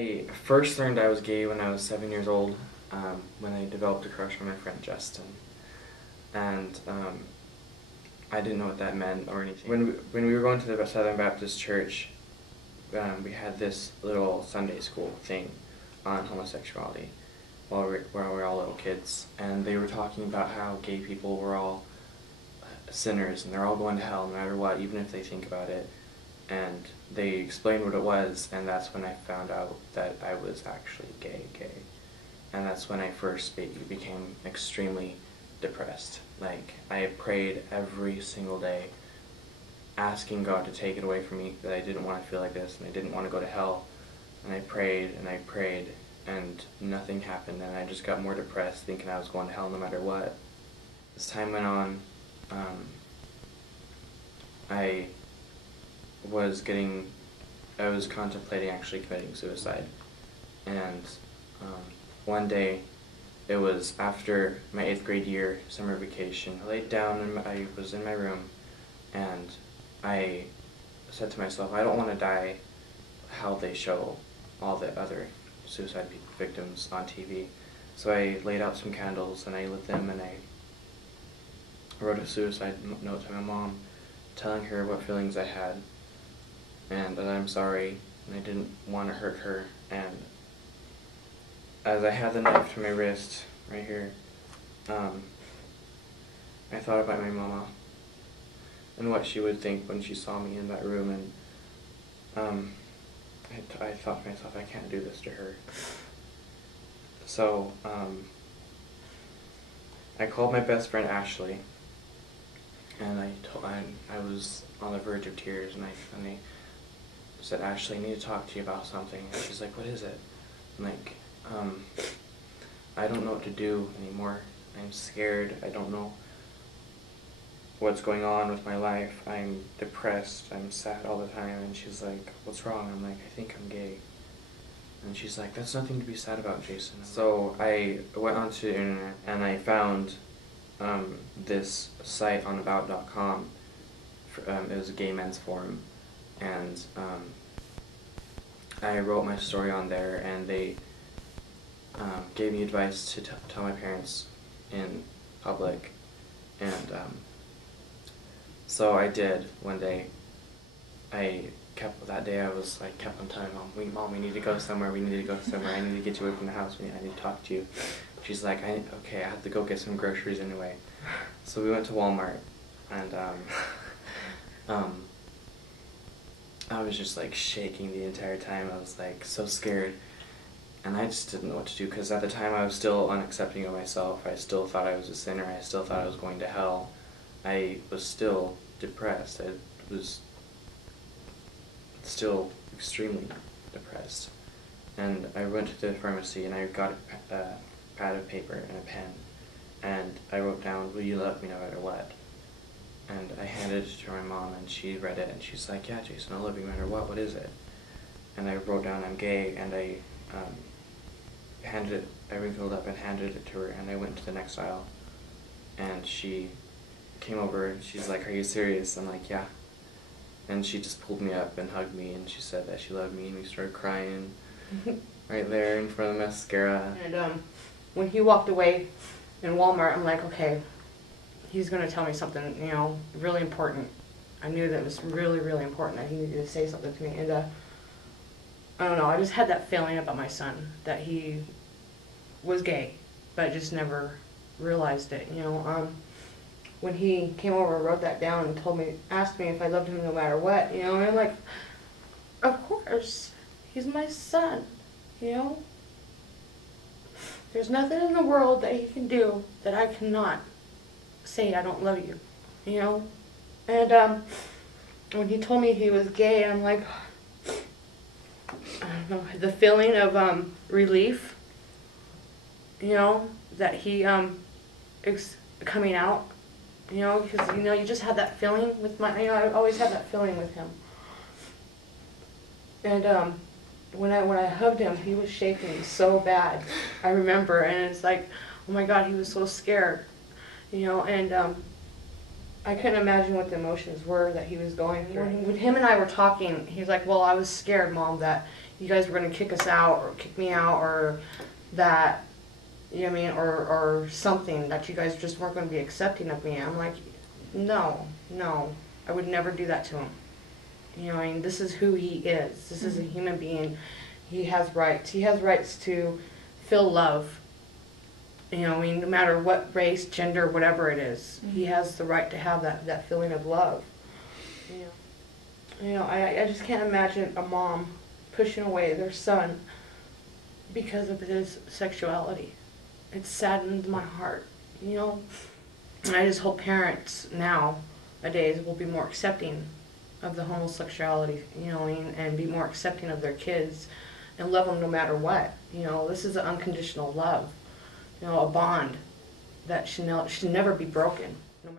I first learned I was gay when I was 7 years old, when I developed a crush on my friend Justin. And I didn't know what that meant or anything. When we were going to the Southern Baptist Church, we had this little Sunday school thing on homosexuality while we were all little kids. And they were talking about how gay people were all sinners and they're all going to hell no matter what, even if they think about it. And they explained what it was, and that's when I found out that I was actually gay. And that's when I first became extremely depressed. Like, I prayed every single day, asking God to take it away from me, that I didn't want to feel like this, and I didn't want to go to hell. And I prayed, and nothing happened, and I just got more depressed, thinking I was going to hell no matter what. As time went on, I was contemplating actually committing suicide. And one day, it was after my 8th grade year, summer vacation, I laid down and I was in my room, and I said to myself, I don't want to die how they show all the other suicide victims on TV. So I laid out some candles and I lit them, and I wrote a suicide note to my mom, telling her what feelings I had, and that I'm sorry, and I didn't want to hurt her. And as I had the knife to my wrist, right here, I thought about my mama and what she would think when she saw me in that room, and I thought to myself, I can't do this to her. So I called my best friend Ashley, and I was on the verge of tears, and I said, Ashley, I need to talk to you about something. And she's like, what is it? I'm like, I don't know what to do anymore. I'm scared. I don't know what's going on with my life. I'm depressed. I'm sad all the time. And she's like, what's wrong? I'm like, I think I'm gay. And she's like, that's nothing to be sad about, Jason. So I went onto the internet and I found this site on about.com. It was a gay men's forum. And I wrote my story on there, and they gave me advice to tell my parents in public. And so I did one day. That day I kept on telling Mom, we need to go somewhere, I need to get you away from the house, I need to talk to you. She's like, okay, I have to go get some groceries anyway. So we went to Walmart, and I was just like shaking the entire time. I was like so scared, and I just didn't know what to do, because at the time I was still unaccepting of myself. I still thought I was a sinner. I still thought I was going to hell. I was still depressed. I was still extremely depressed. And I went to the pharmacy and I got a pad of paper and a pen, and I wrote down, will you love me no matter what? And I handed it to my mom, and she read it, and she's like, yeah, Jason, I'll love you no matter what is it? And I wrote down, I'm gay, and I wrinkled up and handed it to her, and I went to the next aisle, and she came over, and she's like, are you serious? I'm like, yeah. And she just pulled me up and hugged me, and she said that she loved me, and we started crying right there in front of the mascara. And when he walked away in Walmart, I'm like, okay, he's going to tell me something, really important. I knew that it was really, really important that he needed to say something to me. And I don't know, I just had that feeling about my son, that he was gay, but I just never realized it, When he came over and wrote that down and asked me if I loved him no matter what, and I'm like, of course, he's my son, There's nothing in the world that he can do that I cannot say I don't love you, And when he told me he was gay, I'm like, I don't know, the feeling of relief, that he is coming out, because you just had that feeling with I always had that feeling with him. And when I hugged him, he was shaking so bad, I remember, and it's like, oh my God, he was so scared. And I couldn't imagine what the emotions were that he was going through. When him and I were talking, he was like, well, I was scared, Mom, that, you guys were going to kick us out or kick me out, or that, you know what I mean, or something, that you guys just weren't going to be accepting of me. I'm like, no, I would never do that to him. You know what I mean? This is who he is. This is a human being. He has rights. He has rights to feel love. You know, I mean, no matter what race, gender, whatever it is, he has the right to have that feeling of love. You know, I just can't imagine a mom pushing away their son because of his sexuality. It saddens my heart, you know. And I just hope parents nowadays will be more accepting of the homosexuality, you know, and be more accepting of their kids and love them no matter what. You know, this is an unconditional love, you know, a bond that should never be broken.